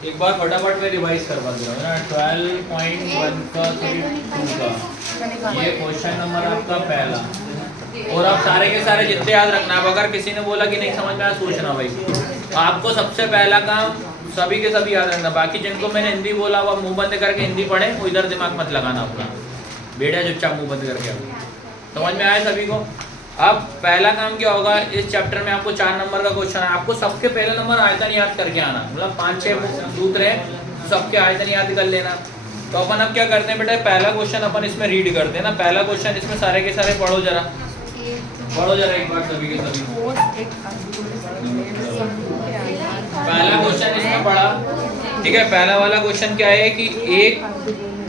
एक बार फटाफट में रिवाइज करवा दे रहा हूँ ना। 12.1 का 2 का ये क्वेश्चन नंबर आपका पहला। और आप सारे के सारे जितने याद रखना। अब अगर किसी ने बोला कि नहीं समझ में आया, सोचना भाई। आपको सबसे पहला काम सभी के सभी याद रखना। बाकी जिनको मैंने हिंदी बोला वो मुंह बंद करके हिंदी पढ़े, वो इधर दिमाग मत लगाना अपना। बेटा चुपचाप मुंह बंद करके आओ। समझ में आया सभी को? अब पहला काम क्या होगा, इस चैप्टर में आपको 4 नंबर का क्वेश्चन है। आपको सबके पहले नंबर आयतन याद करके आना, मतलब 5-6 सूत्र हैं, सबके आयतन याद कर लेना। तो अपन अब क्या करते हैं बेटा, पहला क्वेश्चन अपन इसमें रीड करते हैं ना। पहला क्वेश्चन इसमें सारे के सारे पढ़ो जरा, पढ़ो जरा एक बार सभी के सभी। पहला क्वेश्चन इसमें पढ़ा, ठीक है। पहला वाला क्वेश्चन क्या है कि एक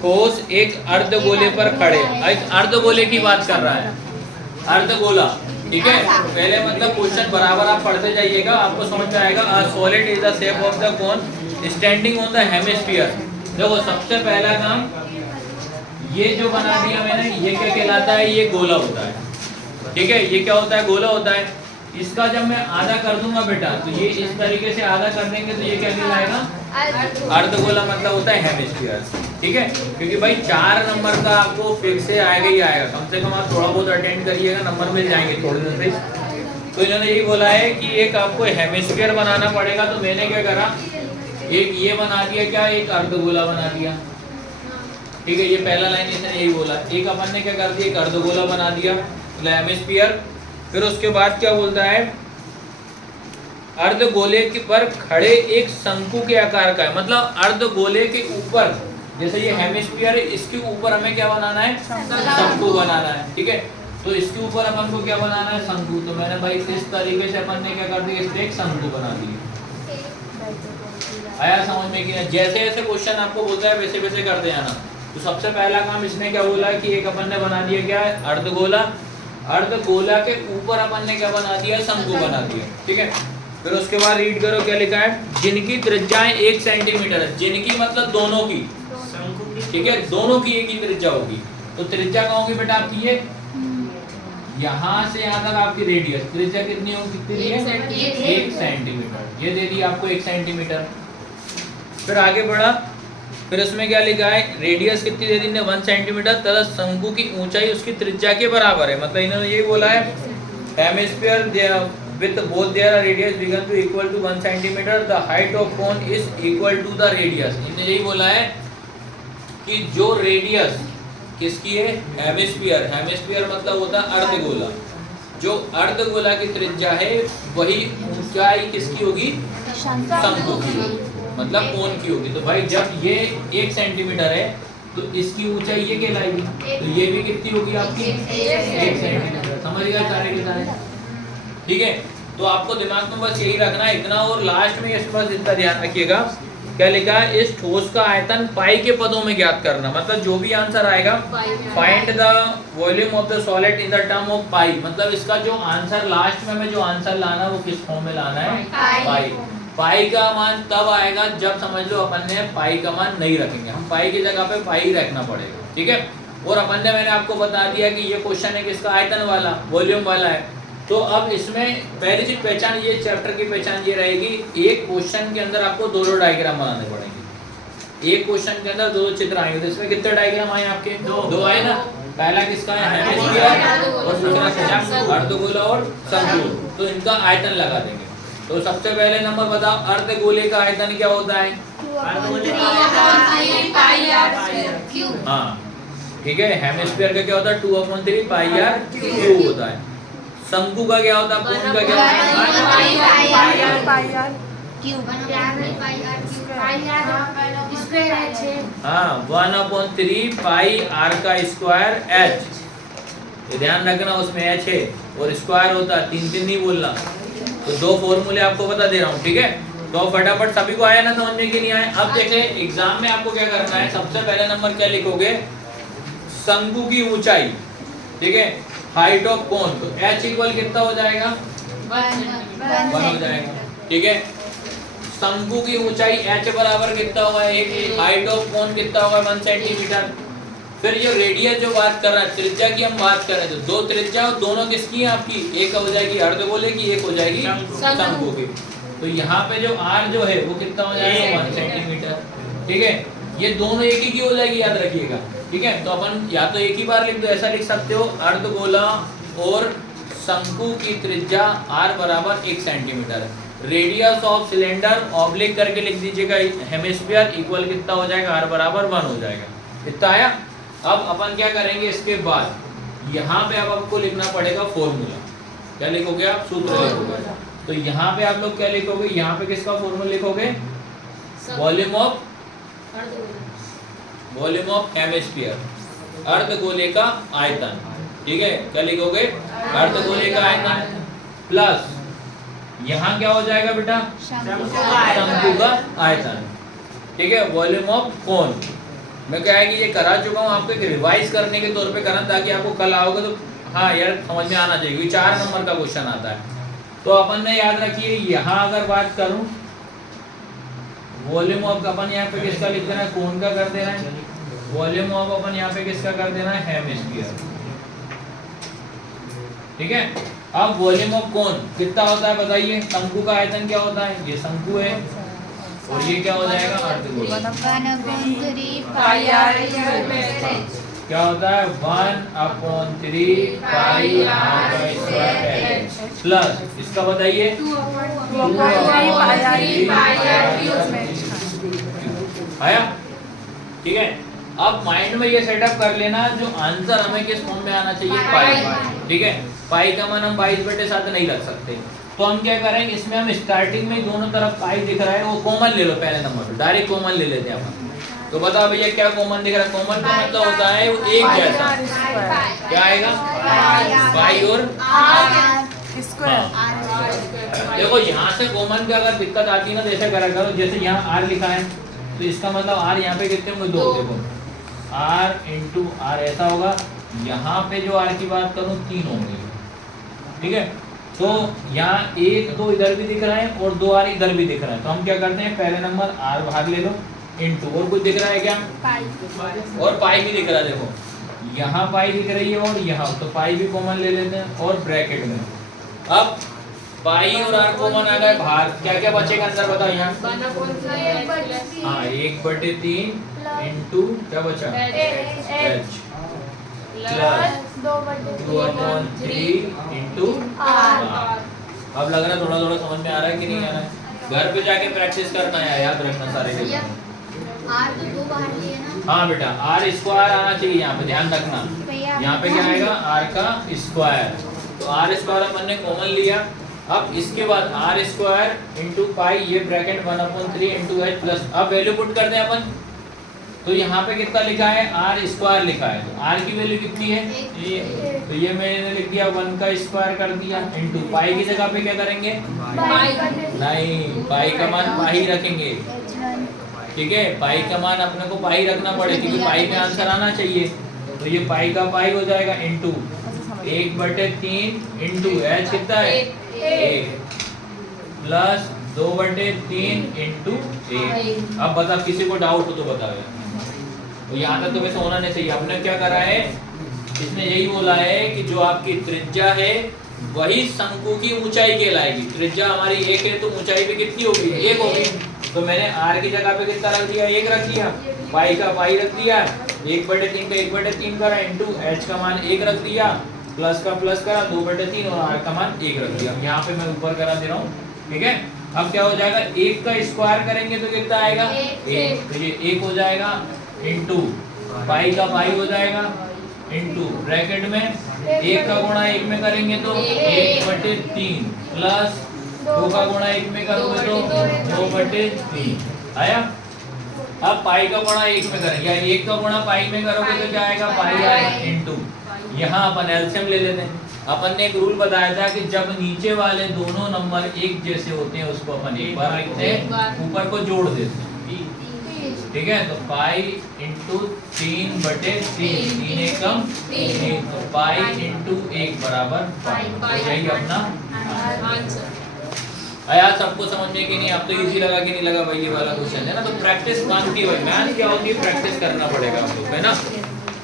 ठोस एक अर्धगोले पर खड़े, एक अर्धगोले की बात कर रहा है, अर्धगोला, ठीक है। पहले मतलब क्वेश्चन बराबर आप पढ़ते जाइएगा, आपको समझ में आएगा। A solid is the shape of the cone standing on the hemisphere. देखो सबसे पहला काम ये जो बना दिया मैंने, ये क्या कहलाता है, ये गोला होता है, ठीक है। ये क्या होता है, गोला होता है। इसका जब मैं आधा कर दूंगा बेटा, तो ये इस तरीके से आधा कर देंगे तो ये क्या कहलाएगा, अर्धगोला, मतलब होता है हेमिस्फीयर, ठीक है। क्योंकि भाई 4 नंबर का आपको फिक्स से आएगा ही आएगा। कम से कम आप थोड़ा बहुत अटेंड करिएगा, नंबर मिल जाएंगे थोड़े दिन से। तो इन्होंने यही बोला है कि एक आपको हेमिस्फीयर बनाना पड़ेगा। तो मैंने क्या करा, एक ये बना दिया, क्या एक अर्धगोला बना दिया, ठीक है। ये पहला लाइन इसने यही बोला। एक अपन ने क्या कर दिया, एक अर्धगोला बना दिया, हेमिस्फीयर। फिर उसके बाद क्या बोलता है, अर्धगोले के पर खड़े एक शंकु के आकार का है, मतलब अर्धगोले के ऊपर, जैसे ये हेमिस्फीयर है, इसके ऊपर हमें क्या बनाना है, शंकु बनाना है, ठीक है। तो इसके ऊपर अपन को क्या बनाना है, शंकु। तो मैंने भाई इस तरीके से अपन ने क्या कर दिया, इस पे एक शंकु बना दिया। आया समझ में कि नहीं? जैसे जैसे क्वेश्चन आपको बोलता है वैसे वैसे करते जाना। तो सबसे पहला काम इसमें क्या बोला है कि एक अपन ने बना दिया, क्या है, अर्धगोला। अर्धगोला के ऊपर अपन ने क्या बना दिया, शंकु बना दिया, ठीक है। फिर उसके बाद रीड करो क्या लिखा है, जिनकी त्रिज्याएं 1 सेंटीमीटर है। जिनकी मतलब दोनों की, ठीक है, दोनों की एक ही त्रिज्या होगी। तो त्रिज्या कहाँ होगी बेटा आपकी, ये यहाँ से यहाँ तक आपकी रेडियस, त्रिज्या कितनी होगी, कितनी है, 1 सेंटीमीटर। ये दे दी आपको 1 सेंटीमीटर। फिर आगे बढ़ा, फिर उसमें क्या लिखा है, रेडियस कितनी दे दी, 1 सेंटीमीटर, तथा शंकु की ऊंचाई उसकी त्रिज्या के बराबर है। मतलब इन्होंने ये बोला है, hemisphere with both their radius began to equal to 1 centimeter, the height of cone is equal to the radius। इन्होंने यही बोला है कि जो रेडियस किसकी है, हेमिस्फीयर। हेमिस्फीयर मतलब होता है अर्धगोला। जो अर्धगोला की त्रिज्या है वही ऊंचाई किसकी होगी, शंकु की, मतलब कोन की होगी। तो भाई जब ये 1 सेंटीमीटर है तो इसकी ऊंचाई ये कहलाएगी, तो ये भी कितनी होगी आपकी, 1 सेंटीमीटर। समझ गए सारे के सारे, ठीक है। तो आपको दिमाग में बस यही रखना है इतना। और लास्ट में इस बस इतना ध्यान रखिएगा, क्या लिखा है, इस ठोस का आयतन पाई के पदों में ज्ञात करना। मतलब जो भी आंसर आएगा, find the volume of the solid in the term of pi. मतलब इसका जो आंसर लास्ट में हमें जो आंसर लाना है वो किस फॉर्म में लाना है, पाई। पाई का मान तब आएगा जब समझ लो अपन ने पाई का मान नहीं रखेंगे, हम पाई की जगह पे पाई रखना पड़ेगा, ठीक है। और अपन ने, मैंने आपको बता दिया कि ये क्वेश्चन है किसका, आयतन वाला, वॉल्यूम वाला है। तो अब इसमें पहली चीज पहचान, ये चैप्टर की पहचान ये रहेगी, एक क्वेश्चन के अंदर आपको 2 डायग्राम बनाने पड़ेंगे। एक क्वेश्चन के अंदर 2 चित्र आएंगे। तो इसमें कितने डायग्राम आए आपके, 2 आए ना। पहला किसका है, हेमिस्फीयर, और दूसरा अर्धगोला और शंकु। तो इनका आयतन लगा देंगे। तो सबसे पहले नंबर बताओ, अर्धगोले का आयतन क्या होता है, हाँ ठीक है। हेमिस्फीयर का क्या होता है, 2/3 पाई आर क्यूब होता है। शंकु का क्या होता है, कोन का क्या होता है, हाँ 1/3 पाई आर का स्क्वायर एच। ध्यान रखना उसमें एच है और स्क्वायर होता है, 3 नहीं बोलना। तो 2 फॉर्मूले आपको बता दे रहा हूँ, ठीक है। तो फटाफट सभी को आया ना समझ में कि नहीं आया। अब देखें एग्जाम में आपको क्या करना है, सबसे पहले नंबर क्या लिखोगे, शंकु की ऊंचाई, ठीक है, हाइट ऑफ कोन। तो h इक्वल कितना हो जाएगा, 1 हो जाएगा, ठीक है। शंकु की ऊंचाई h बराबर कितना होगा, 1। हाइट ऑफ कोन कितना होगा, 1 सेंटीमीटर। फिर जो रेडियस जो बात कर रहा है, त्रिज्या की हम बात कर रहे हैं, तो 2 त्रिज्या और दोनों किसकी है आपकी, एक हो जाएगी अर्धगोले की, एक हो जाएगी शंकु की। तो यहाँ पे जो r जो है वो कितना हो जाएगा 1 सेंटीमीटर। ठीक है, ये दोनों एक ही की हो जाएगी, याद रखिएगा। ठीक है, तो अपन या तो एक ही बार लिख दो, ऐसा लिख सकते हो अर्धगोला और शंकु की त्रिज्या r बराबर 1 centimetre, radius of cylinder oblique करके लिख दीजिएगा हेमिस्फीयर इक्वल कितना हो जाएगा r बराबर 1 हो जाएगा। इतना आया। अब अपन क्या करेंगे इसके बाद यहाँ पे अब आपको लिखना पड़ेगा फॉर्मूला। क्या लिखोगे आप? सूत्र लिखोगे। तो यहाँ पे आप लोग क्या लिखोगे? यहाँ पे किसका फॉर्मूला लिखोगे? वॉल्यूम ऑफ हेमिस्फीयर, अर्धगोले का आयतन। ठीक है, क्या लिखोगे? अर्धगोले का आयतन प्लस यहाँ क्या हो जाएगा बेटा? शंकु का आयतन। ठीक है, वॉल्यूम ऑफ कोन। मैं क्या है कि ये करा चुका हूँ, आपको एक रिवाइज करने के तौर पे करा, ताकि आपको कल आओगे तो हाँ यार समझ में आना चाहिए। 4 नंबर का क्वेश्चन आता है। तो अपन ने याद रखिए, यहाँ अगर बात करूं वॉल्यूम ऑफ, अपन यहाँ पे किसका लिख देना है? कोन का कर देना है। वॉल्यूम ऑफ अपन यहाँ पे किसका कर देना है? हेमिस्फीयर। ठीक है, अब वॉल्यूम ऑफ कोन कितना होता है बताइए? शंकु का आयतन क्या होता है? ये शंकु है और ये क्या हो जाएगा? अर्धगोला। क्या होता है? 1/3 पाई प्लस इसका बताइए आया। ठीक है, अब माइंड में ये सेटअप कर लेना, जो आंसर हमें किस फॉर्म में आना चाहिए? पाई। ठीक है, पाई का मान हम 22/7 नहीं रख सकते, तो हम क्या करेंगे, इसमें हम स्टार्टिंग में दोनों तरफ पाई दिख रहा है, वो कॉमन ले लो पहले नंबर पे, डायरेक्ट कॉमन ले लेते हैं अपन। तो बताओ भैया क्या कॉमन दिख रहा है? कॉमन का मतलब होता है वो एक जैसा। क्या आएगा? पाई और देखो यहाँ से कॉमन का अगर दिक्कत आती है ना, तो ऐसा करा करो, जैसे यहाँ r लिखा है तो इसका मतलब r यहाँ पे कितने होंगे? 2। देखो r इंटू r ऐसा होगा। यहाँ पे जो r की बात करूँ 3 होंगे। ठीक है, तो यहाँ 1 2 इधर भी दिख रहा है और 2r इधर भी दिख रहा है, तो हम क्या करते हैं, पहले नंबर r भाग ले लो इंटू, और कुछ दिख रहा है क्या? पाई। और पाई भी दिख रहा है। देखो यहाँ पाई दिख रही है और यहाँ, तो पाई भी कॉमन ले लेते हैं और ब्रैकेट में अब पाई और r कॉमन आ गए बाहर, क्या क्या बचेगा अंदर बताओ? यहाँ हाँ 1/3 इंटू क्या बचा? h plus 2/3 into r। अब लग रहा है थोड़ा थोड़ा समझ में आ रहा है कि नहीं आ रहा है? घर पे जाके प्रैक्टिस करना है, याद रखना सारे के। r तो 2 बाहर लिए ना। हाँ बेटा, r स्क्वायर आना चाहिए यहाँ पे, ध्यान रखना। यहाँ पे क्या आएगा? r का स्क्वायर। तो r स्क्वायर अपन ने कॉमन लिया। अब इसके बाद r स्क्वायर इंटू पाई, ये ब्रैकेट 1/3 इंटू h प्लस, अब वैल्यू पुट करते हैं अपन। तो यहाँ पे कितना लिखा है? r स्क्वायर लिखा है, तो r की वैल्यू कितनी है? ये, तो ये मैंने लिख दिया 1 का स्क्वायर कर दिया इंटू पाई की जगह पे क्या करेंगे? नहीं, पाई का मान पाई रखेंगे। ठीक है, पाई का मान अपने को पाई रखना पड़े, क्योंकि पाई में आंसर आना चाहिए। तो ये पाई का पाई हो जाएगा इंटू 1/3 इंटू h कितना है? 1 प्लस 2/3 इंटू 1। अब बता, किसी को डाउट हो तो बताओ यार। तो यहाँ तक तो वैसे होना नहीं चाहिए। हमने क्या करा है, इसने यही बोला है कि जो आपकी त्रिज्या है वही शंकु की ऊंचाई कहलाएगी। त्रिज्या हमारी 1 है तो ऊंचाई पे कितनी होगी? 1 होगी। तो मैंने r की जगह पे कितना रख दिया? 1 रख दिया। पाई का पाई रख दिया, 1/3 का 1/3 करा इंटू h का मान 1 रख दिया, प्लस का प्लस करा 2/3 और r का मान 1 रख दिया। यहाँ पे मैं ऊपर करा दे रहा हूँ। ठीक है, अब क्या हो जाएगा? 1 का स्क्वायर करेंगे तो कितना आएगा? 1। तो ये 1 हो जाएगा इंटू पाई का पाई हो जाएगा इंटू ब्रैकेट में 1 का गुणा 1 में करेंगे तो 1/3 प्लस 2 का गुणा 1 में करोगे तो 2/3 आया। अब पाई का गुणा 1 में करेंगे, या 1 का गुणा पाई में करोगे तो क्या आएगा? पाई आएगा इंटू, यहाँ अपन एलसीएम ले लेते हैं। अपन ने एक रूल बताया था कि जब नीचे वाले दोनों नंबर एक जैसे होते हैं उसको अपन एक बार लिखते हैं, ऊपर को जोड़ देते हैं। ठीक है, तो पाई इंटू 3/3, 3 एकम 3, तो पाई इंटू 1 बराबर पाई। यही अपना आंसर आया। सबको समझ में कि नहीं? अब तो इजी लगा कि नहीं लगा भाई? ये वाला क्वेश्चन है ना, तो प्रैक्टिस मांगती है। मैथ क्या होती है? प्रैक्टिस करना पड़ेगा आप लोग, है ना।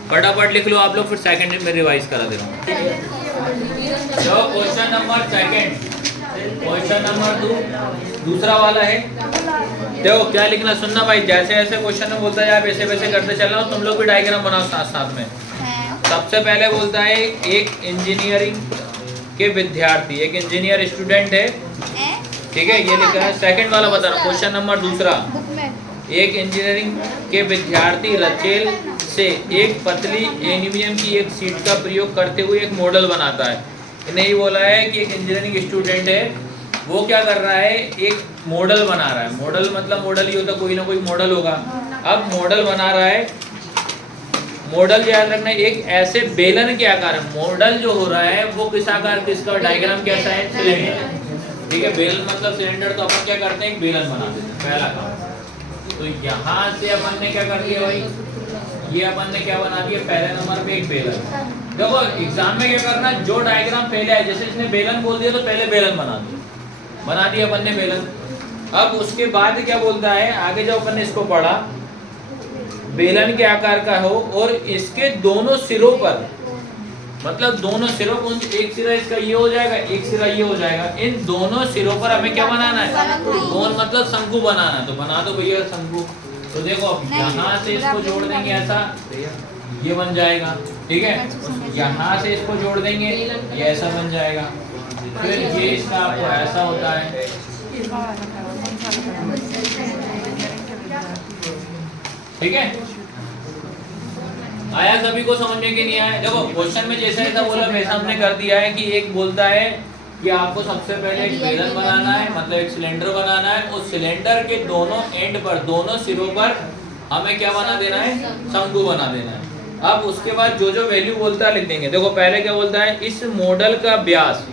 फटाफट लिख लो आप लोग, फिर सेकंड में रिवाइज करा दे रहा हूँ। क्वेश्चन नंबर 2 क्वेश्चन नंबर 2 दूसरा वाला है। देखो क्या लिखना, सुनना भाई, जैसे ऐसे क्वेश्चन में बोलता है आप ऐसे वैसे करते चल रहा हूँ, तुम लोग भी डायग्राम बनाओ साथ साथ में। सबसे पहले बोलता है एक इंजीनियरिंग के विद्यार्थी, एक इंजीनियर स्टूडेंट है, ठीक है, ये लिखा है। सेकंड वाला बता रहा हूँ, क्वेश्चन नंबर दूसरा, एक इंजीनियरिंग के विद्यार्थी रचेल से एक पतली एल्यूमिनियम की एक शीट का प्रयोग करते हुए एक मॉडल बनाता है। इन्हें ही बोला है कि एक इंजीनियरिंग स्टूडेंट है, वो क्या कर रहा है, एक मॉडल बना रहा है। मॉडल मतलब मॉडल ही होता, कोई ना कोई मॉडल होगा। अब मॉडल बना रहा है, मॉडल याद रखना एक ऐसे बेलन के आकार में। मॉडल जो हो रहा है वो किस आकार, किसका डायग्राम कैसा है, सिलेंडर, ठीक है। बेलन मतलब सिलेंडर, तो अपन क्या करते हैं, एक बेलन बना देते हैं, पहला काम। तो यहाँ से अपन ने क्या कर दिया भाई, ये अपन ने क्या बना दिया, पहले नंबर पे एक बेलन। देखो एग्जाम में क्या करना, जो डायग्राम पहले है, जैसे इसने बेलन बोल दिया तो पहले बेलन बना दिया अपन ने बेलन। अब उसके बाद क्या बोलता है आगे, जब अपन ने इसको पढ़ा, बेलन के आकार का हो और इसके दोनों सिरों पर, मतलब दोनों सिरों को, एक सिरा इसका ये हो जाएगा, एक सिरा ये हो जाएगा, इन दोनों सिरों पर हमें क्या बनाना है, कोण मतलब शंकु बनाना है। तो बना दो भैया शंकु। तो देखो अब यहाँ से इसको जोड़ देंगे, ऐसा ये बन जाएगा, ठीक है। यहाँ से इसको जोड़ देंगे, ये ऐसा बन जाएगा, फिर ये इसका आपको ऐसा होता है, ठीक है। आया सभी को समझ में कि नहीं आया? देखो क्वेश्चन में जैसा ऐसा बोला वैसा हमने कर दिया है कि एक बोलता है कि आपको सबसे पहले एक बेलन बनाना है, मतलब एक सिलेंडर बनाना है। उस सिलेंडर के दोनों एंड पर, दोनों सिरों पर हमें क्या बना देना है, शंकु बना देना है। अब उसके बाद जो जो वैल्यू बोलता है लिख देंगे। देखो पहले क्या बोलता है, इस मॉडल का व्यास,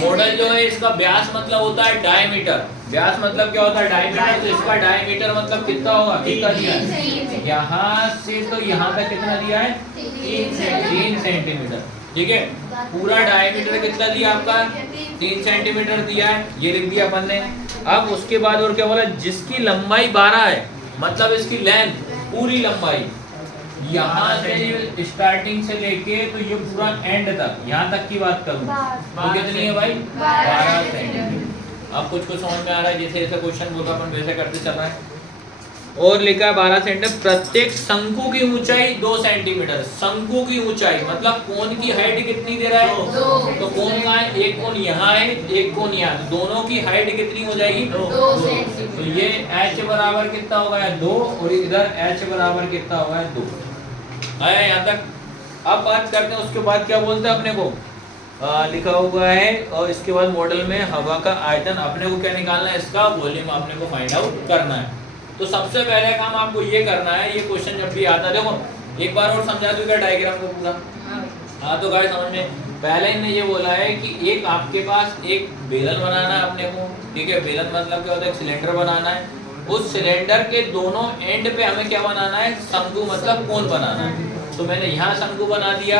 मॉडल जो है इसका व्यास मतलब होता है डायमीटर। व्यास मतलब क्या होता है, डायमीटर। तो इसका डायमीटर मतलब कितना होगा, कितना दिया है, यहाँ से तो यहाँ तक कितना दिया है, 3 सेंटीमीटर, ठीक है। पूरा डायमीटर कितना दिया आपका, 3 सेंटीमीटर दिया है, ये लिख दिया अपन ने। अब उसके बाद और क्या बोला, जिसकी लंबाई 12 है, मतलब इसकी लेंथ, पूरी लंबाई यहाँ से स्टार्टिंग से लेके तो ये पूरा एंड तक, यहाँ तक की बात करूँ तो कितनी है भाई, 12 सेंटीमीटर। अब कुछ समझ में आ रहा है, जैसे ऐसा क्वेश्चन बोला अपन वैसे करते चल रहा है। और लिखा है 12 सेंटीमीटर। प्रत्येक शंकु की ऊंचाई 2 सेंटीमीटर। शंकु की ऊंचाई मतलब कोण की हाइट कितनी दे रहा है, तो कोण का है, एक कोण यहाँ है, एक कोण यहाँ, दोनों की हाइट कितनी हो जाएगी, 2 सेंटीमीटर। तो ये h बराबर कितना होगा, 2, और इधर h बराबर कितना होगा, 2। आया यहाँ तक? अब बात करते हैं उसके बाद क्या बोलते हैं अपने को, लिखा हुआ है, और इसके बाद मॉडल में हवा का आयतन अपने को क्या निकालना है, इसका वॉल्यूम अपने को फाइंड आउट करना है। तो सबसे पहले काम आपको ये करना है, ये क्वेश्चन जब भी आता है, देखो एक बार और समझा दूं क्या डायग्राम को पूरा। हाँ तो गाइस समझ में, पहले इन्हें ये बोला है कि एक आपके पास एक बेलन बनाना है अपने को, ठीक है। बेलन मतलब क्या होता है, एक सिलेंडर बनाना है। उस सिलेंडर के दोनों एंड पे हमें क्या बनाना है, शंकु मतलब कोण बनाना है। तो मैंने यहाँ शंकु बना दिया,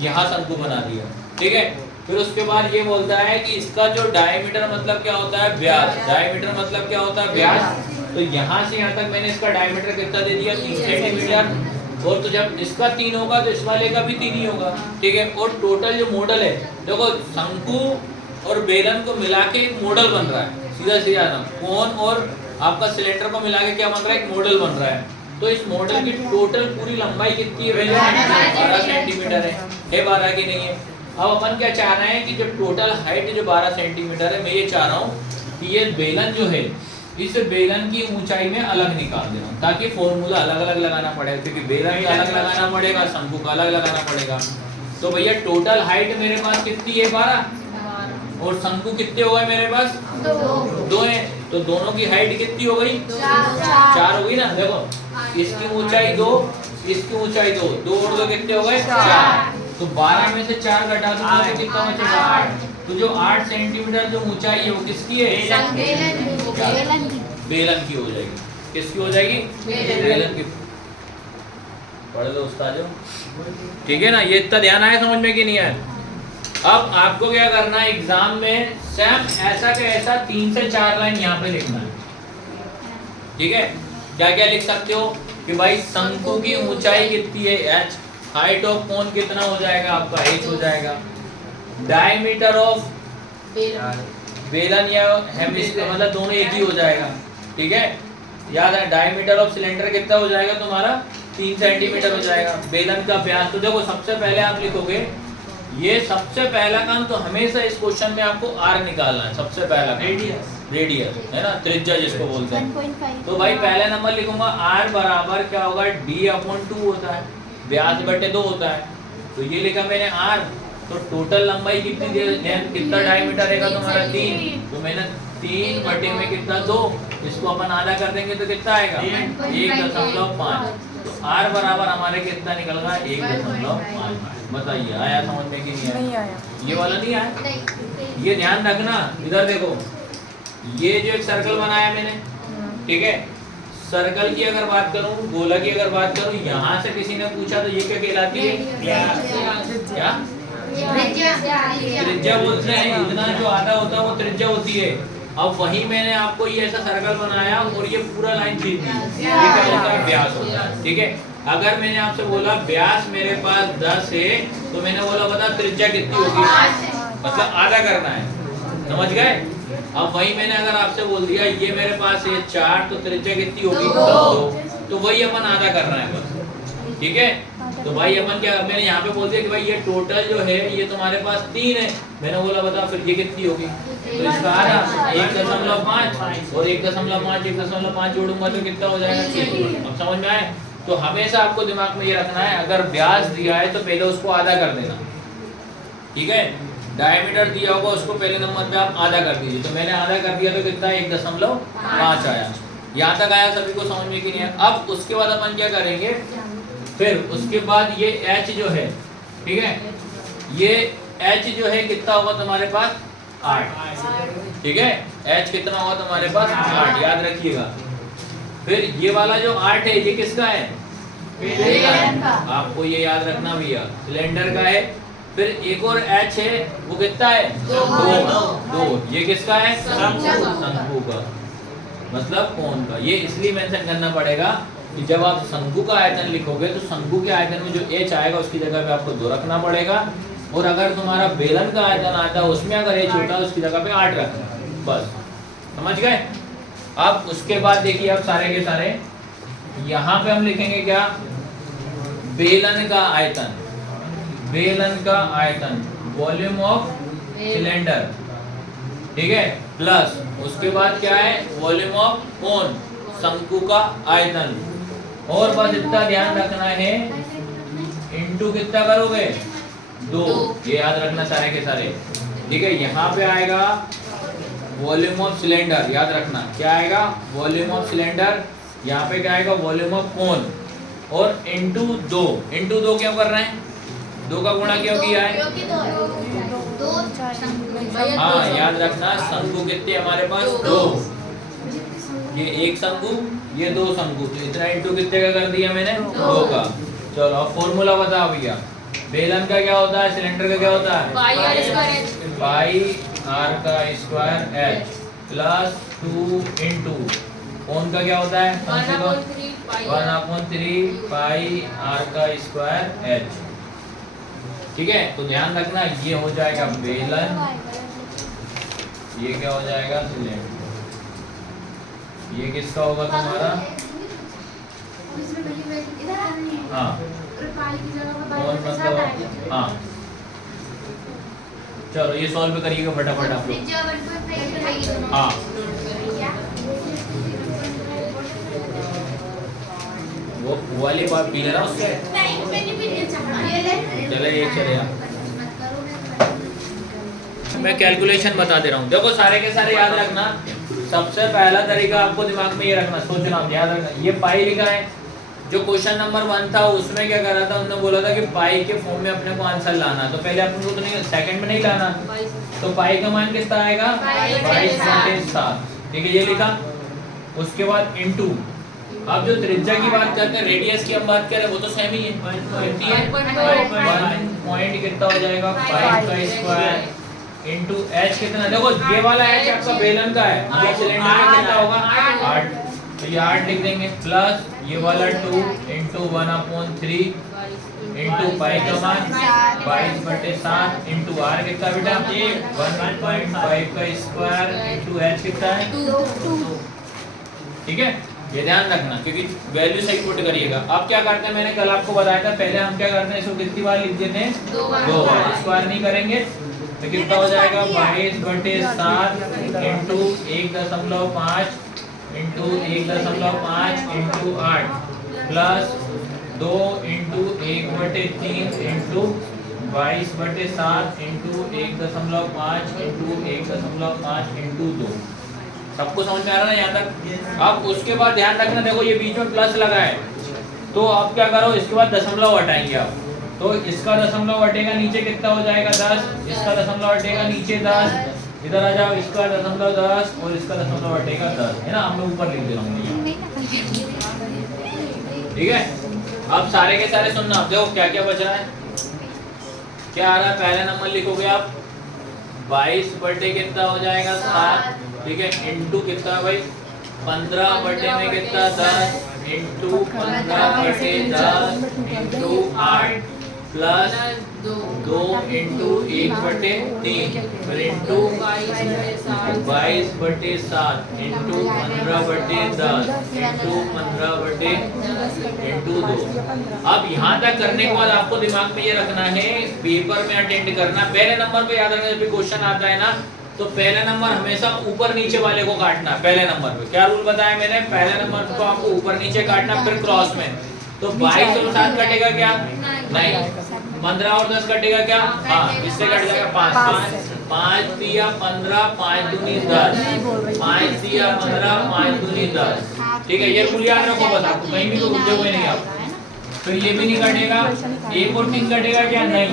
यहाँ शंकु बना दिया, ठीक है। फिर उसके बाद ये बोलता है कि इसका जो डायमीटर मतलब क्या होता है, व्यास। डायमीटर मतलब क्या होता है, व्यास। तो यहाँ से यहाँ तक मैंने इसका डायमीटर कितना दे दिया, 3 सेंटीमीटर। और तो जब इसका 3 होगा तो इस वाले का भी 3 ही होगा, ठीक है। और टोटल जो मॉडल है, देखो शंकु और बेलन को मिला के एक मॉडल बन रहा है, सीधा सीधा ना, कोण और आपका सिलेंडर को मिला के क्या बन रहा है, एक मॉडल बन रहा है। तो इस मॉडल की टोटल पूरी लंबाई कितनी है, 12 सेंटीमीटर है 12 की नहीं है। अब अपन क्या चाह रहे हैं कि जो टोटल हाइट जो 12 सेंटीमीटर है, मैं ये चाह रहा हूँ कि ये बेलन जो है, इस बेलन की ऊंचाई में अलग निकाल देना, ताकि फॉर्मूला अलग अलग लगाना पड़ेगा, क्योंकि बेलन का अलग लगाना पड़ेगा, शंकु का अलग लगाना पड़ेगा। तो भैया टोटल हाइट मेरे पास कितनी है, 12, और शंकु कितने हो गए मेरे पास, 2 है। तो दोनों की हाइट कितनी हो गई, 4 हो गई ना। देखो इसकी ऊंचाई 2, इसकी ऊंचाई 2, 2 और 2 कितने हो गए, 4। तो 12 में से 4 घटा दो तो कितना बचेगा, 8। तो जो 8 सेंटीमीटर जो ऊंचाई है वो किसकी है, बेलन की हो जाएगी। किसकी हो जाएगी, बेलन की। पढ़ लो उस्ताद, ठीक है ना। ये इतना ध्यान आया समझ में कि नहीं आया? अब आपको क्या करना है, एग्जाम में सेम ऐसा के ऐसा 3 से 4 लाइन यहाँ पे लिखना है, ठीक है। क्या क्या लिख सकते हो कि भाई शंकु की ऊंचाई कितनी है, h, हाइट ऑफ कोण कितना हो जाएगा आपका, h हो जाएगा। डायमीटर ऑफ बेलन या हेमिस्फीयर मतलब दोनों एक ही हो जाएगा, ठीक है। याद है डायमीटर ऑफ सिलेंडर कितना हो जाएगा तुम्हारा 3 सेंटीमीटर हो जाएगा। बेलन का व्यास, तो देखो सबसे पहले आप लिखोगे, ये सबसे पहला काम तो हमेशा इस क्वेश्चन में आपको आर निकालना है, सबसे पहला रेडियस है ना, त्रिज्या जिसको बोलते हैं। 1.5 तो भाई पहला नंबर लिखूंगा आर बराबर क्या होगा d/2 होता है, व्यास बटे 2 होता है, तो ये लिखा मैंने आर। तो टोटल लंबाई कितनी लेंथ कितना डायमीटर रहेगा तुम्हारा 3, तो मैंने 3 बटे में कितना 2, इसको अपन आधा कर देंगे तो कितना आएगा 1.5। तो आर बराबर हमारे कितना निकल गया 1.5। बताइए आया समझ में कि नहीं आया? ये वाला नहीं आया, ये ध्यान रखना। इधर देखो, ये जो एक सर्कल बनाया मैंने, ठीक है, सर्कल की अगर बात करूं, गोला की अगर बात करूं, यहाँ से किसी ने पूछा तो ये क्या कहलाती है? क्या त्रिज्या बोलते हैं। इतना जो आधा होता है वो त्रिज्या होती है। अब वही मैंने आपको ये ऐसा सर्कल बनाया और ये पूरा लाइन खींच दी, ये क्या होता है? व्यास होता है, ठीक है। अगर मैंने आपसे बोला व्यास मेरे पास 10 है, तो मैंने बोला बता त्रिज्या कितनी होगी, मतलब आधा करना है, समझ गए? अब वही मैंने अगर आपसे बोल दिया ये मेरे पास है 4, तो त्रिज्या कितनी होगी 2, तो वही अपन आधा करना है बस, ठीक है। तो भाई अपन क्या, मैंने यहाँ पे बोल दिया कि भाई ये टोटल जो है ये तुम्हारे पास 3 है, मैंने बोला बता फिर ये कितनी होगी, तो इसका आधा 1.5 और 1.5 जोड़ूंगा तो कितना हो जाएगा 6। अब समझ में आए? तो हमेशा आपको दिमाग में ये रखना है, अगर व्यास दिया है तो पहले उसको आधा कर देना, ठीक है। डायमीटर दिया होगा उसको पहले नंबर पे आप आधा कर दीजिए, तो मैंने आधा कर दिया तो कितना 1.5 आया। यहाँ तक आया सभी को समझ में कि नहीं? अब उसके बाद अपन क्या करेंगे, फिर उसके बाद ये h जो है, ठीक है, ये h जो है कितना होगा तुम्हारे पास 8, ठीक है। h कितना होगा तुम्हारे पास 8, याद रखिएगा। फिर ये वाला जो 8 है ये किसका है? आपको ये याद रखना भैया, सिलेंडर का है। फिर एक और h है, वो कितना है 2, ये किसका है? शंकु का, मतलब कोण का। ये इसलिए मेंशन करना पड़ेगा कि जब आप शंकु का आयतन लिखोगे तो शंकु के आयतन में जो h आएगा उसकी जगह पे आपको 2 रखना पड़ेगा, और अगर तुम्हारा बेलन का आयतन आता है उसमें अगर h होता है उसकी जगह पे 8 रखना, बस समझ गए। अब उसके बाद देखिए, अब सारे के सारे यहाँ पे हम लिखेंगे क्या, बेलन का आयतन, बेलन का आयतन वॉल्यूम ऑफ सिलेंडर, ठीक है, प्लस उसके बाद क्या है वॉल्यूम ऑफ कोन, शंकु का आयतन, और बस इतना ध्यान रखना है इनटू कितना करोगे 2, ये याद रखना सारे के सारे, ठीक है। यहाँ पे आएगा वॉल्यूम ऑफ सिलेंडर, याद रखना क्या आएगा वॉल्यूम ऑफ सिलेंडर, यहाँ पे क्या आएगा वॉल्यूम ऑफ कोन, और इनटू 2 क्यों कर रहे हैं, 2 का गुणा क्यों किया है? हाँ याद रखना, शंकु कितने हमारे पास 2, ये एक शंकु ये 2 शंकु, तो इतना इनटू कितने का कर दिया मैंने 2 का। चलो अब फॉर्मूला बताओ भैया, बेलन का क्या होता है, सिलेंडर का क्या होता है पाई आर का स्क्वायर एच प्लस 2 इंटू कोण का क्या होता है 1/3 पाई आर का स्क्वायर एच, ठीक है। तो ध्यान रखना ये हो जाएगा बेलन, ये क्या हो जाएगा सिलेंडर, ये किसका होगा तुम्हारा, हाँ कौन मतलब, हाँ चलो ये सॉल्व करिएगा फटाफट आप लोग। हाँ वो वाली बात पी लेना उससे, चले ये चलेगा। मैं कैलकुलेशन बता दे रहा हूँ, देखो सारे के सारे याद रखना। सबसे पहला तरीका आपको दिमाग में ये रखना, सोचना याद रखना, ये पाई लिखा है, जो क्वेश्चन नंबर 1 था उसमें क्या करा था, उन्होंने बोला था कि पाई के फॉर्म में अपने को आंसर लाना, तो पहले अपन को तो नहीं सेकंड में नहीं लाना, तो पाई का मान कितना आएगा 22/7, ठीक है ये लिखा। उसके बाद इनटू, अब जो त्रिज्या की बात करते हैं, रेडियस की हम बात कर रहे हैं, वो तो सेम ही है, कितनी है 1 पॉइंट कितना हो जाएगा 5 का स्क्वायर इनटू h कितना, देखो ये वाला h आपका बेलन का है, मतलब सिलेंडर का कितना होगा 8, तो ये 8 लिख देंगे, प्लस ये वाला 2 इंटू 1/3 इंटू पाई का मान 22/7 इंटू r कितना बेटा 1.5 का स्क्वायर इंटू h कितना है 2। ठीक है, ये ध्यान रखना क्योंकि वैल्यू सही पुट करिएगा। अब क्या करते हैं, मैंने कल आपको बताया था, पहले हम क्या करते हैं, इसको कितनी बार लिख देते हैं 2 बार, स्क्वायर नहीं करेंगे तो कितना हो जाएगा 22/7 into 1.5 into 1.5 into 8 plus 2 into 1/3 into 22/7 into 1.5 into 1.5 into 2। सबको समझ में आ रहा है यहाँ तक? अब उसके बाद ध्यान रखना, देखो ये बीच में प्लस लगा है तो अब क्या करो, इसके बाद दशमलव हटाएंगे आप, तो इसका दशमलव हटेगा नीचे कितना हो जाएगा 10, इसका दशमलव हटेगा नीचे 10, इधर आ जाओ, इसका दशमलव 10 और इसका दशमलव हटेगा 10, है ना, हमने ऊपर लिख दे रहा हूँ। ठीक है, अब सारे के सारे सुनना, आप देखो क्या क्या बच रहा है, क्या आ रहा है, पहले नंबर लिखोगे आप 22 कितना हो जाएगा 7, ठीक है, इंटू कितना भाई 15 में कितना 10 इंटू 15/10 इंटू 8 प्लस 2 इंटू 1/3 फिर इंटू 22/7 इंटू 15/10 इंटू 15/2। अब यहाँ तक करने के बाद आपको दिमाग में ये रखना है, पेपर में अटेंड करना, पहले नंबर पे याद रखना, जब भी क्वेश्चन आता है ना तो पहले नंबर हमेशा ऊपर नीचे वाले को काटना। पहले नंबर पे क्या रूल बताया मैंने, पहले नंबर को आपको ऊपर नीचे काटना, फिर क्रॉस में, तो 22 और 7 कटेगा क्या, नहीं, 15 और 10 कटेगा क्या, हाँ, इससे कट जाएगा 5 5 दिया 15 5 दूनी 10 5 दिया 15 5 दूनी 10। ठीक है, ये रूल याद रखो बस, आपको कहीं भी तो भूले हुए नहीं आप। फिर ये भी नहीं कटेगा, 1 और 3 कटेगा क्या, नहीं,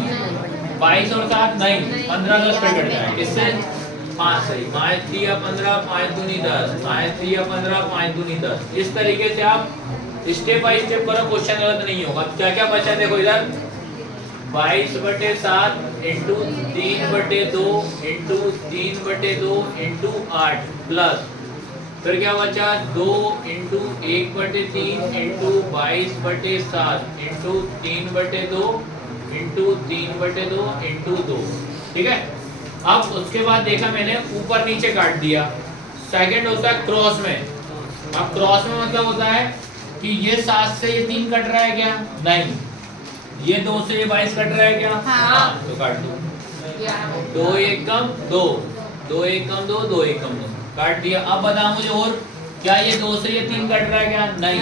22 और 7 नहीं, 15 10 पे कट जाएगा, इससे 5 सही, 5 दिया 15 5 दूनी 10 5 दिया 15 5 दूनी 10। इस तरीके से आप स्टेप बाय स्टेप करो, क्वेश्चन गलत नहीं होगा। क्या क्या बचा है देखो इधर, 22/7 इंटू 3/2 इंटू 3/2 इंटू 8 प्लस फिर क्या बचा 2 into 1/3 into 22/7 into 3/2 into 3/2 into 2। ठीक है, अब उसके बाद देखा मैंने ऊपर नीचे काट दिया। सेकंड होता है क्रॉस में। अब क्रॉस में मतलब होता है कि ये 7 से ये 3 कट रहा है क्या, नहीं, ये 2 से ये 22 कट रहा है क्या, हाँ, तो काट दो, 2 1 कम 2 2 1 कम 2 2 1 कम 2 काट दिया। अब बताओ मुझे और क्या ये 2 से ये 3 कट रहा है क्या, नहीं,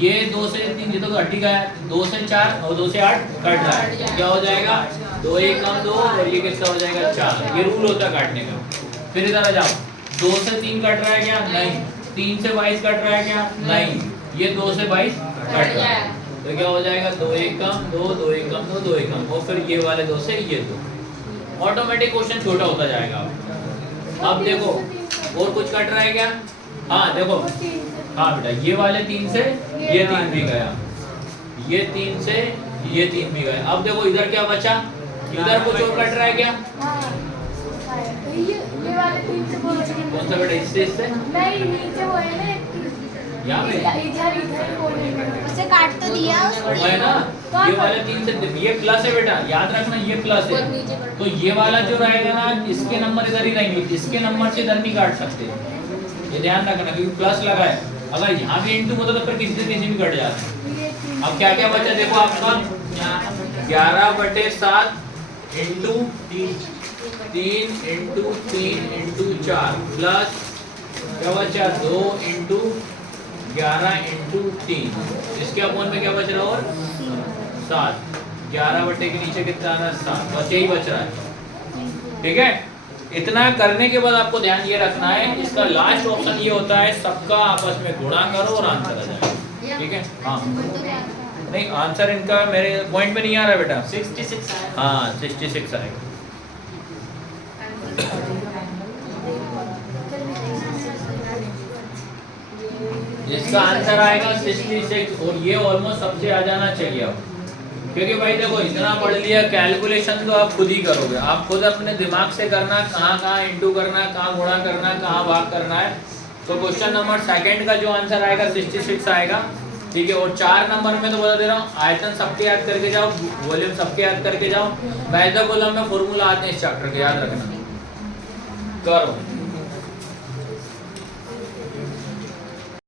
ये 2 से 3 ये तो घट ही गया, 2 से 4 और 2 से 8 कट रहा है, क्या हो जाएगा 2 1 कम 2 और ये कितना हो जाएगा 4। ये रूल होता है काटने का। फिर इधर आ जाओ, 2 से 3 कट रहा है क्या, नहीं, 3 से 22 कट रहा है क्या, नहीं, ये 2 से 22 कट रहा है, तो क्या हो जाएगा 2 1 कम 2 2 1 कम 2 2 1 कम, और फिर ये वाले 2 से ये 2, ऑटोमेटिक क्वेश्चन छोटा होता जाएगा। अब देखो और कुछ कट रहा है क्या, हाँ देखो, हाँ बेटा ये वाले 3 से ये 3 भी गया, ये 3 से ये 3 भी गए। अब देखो इधर क्या बचा, इधर कुछ और कट रहा है क्या, ये वाले 3 से बोल रहे हैं, कौन सा बेटा, इससे नहीं नीचे वो है ना, यहाँ पे इधर बोल रहे हैं, उसे काट तो दिया उसको, है ना, ये वाले 3 से ये प्लस है बेटा, याद रखना ये प्लस है, तो ये वाला जो रहेगा ना इसके नंबर इधर ही रहेंगे, इसके नंबर से इधर नहीं काट सकते, ये ध्यान रखना क्योंकि प्लस लगा है। अगर यहाँ भी इंटू होता तो फिर किसी से किसी भी कट जाता है। अब क्या क्या बचा देखो आपका, 11/7 इंटू 3 इंटू 3 इंटू 4 प्लस क्या बचा 2 इंटू 11 इंटू 3, इसके अपोन में क्या बच रहा है और 7, 11 बटे के नीचे कितना आ रहा है 7, बस यही बच रहा है। ठीक है, इतना करने के बाद आपको ध्यान ये रखना है, इसका लास्ट ऑप्शन ये होता है सबका आपस में गुणा करो और आंसर आ जाएगा। ठीक है, हाँ नहीं आंसर इनका मेरे पॉइंट में नहीं आ रहा बेटा, 66 है, हाँ 66 आएगा। इसका आंसर आएगा 66 और ये ऑलमोस्ट सबसे आ जाना चाहिए अब, क्योंकि भाई देखो इतना पढ़ लिया, कैलकुलेशन तो आप खुद ही करोगे, आप खुद अपने दिमाग से करना, कहाँ कहाँ इंटू करना, कहाँ गुणा करना, कहाँ भाग करना है। तो क्वेश्चन नंबर सेकंड का जो आंसर आएगा 66 आएगा। ठीक है। और 4 नंबर में तो बता दे रहा हूँ, आयतन सबके याद करके जाओ, वॉल्यूम सबके याद करके जाओ। मैथ्स द कॉलम में फॉर्मूला आते हैं इस चैप्टर के, याद रखना। करो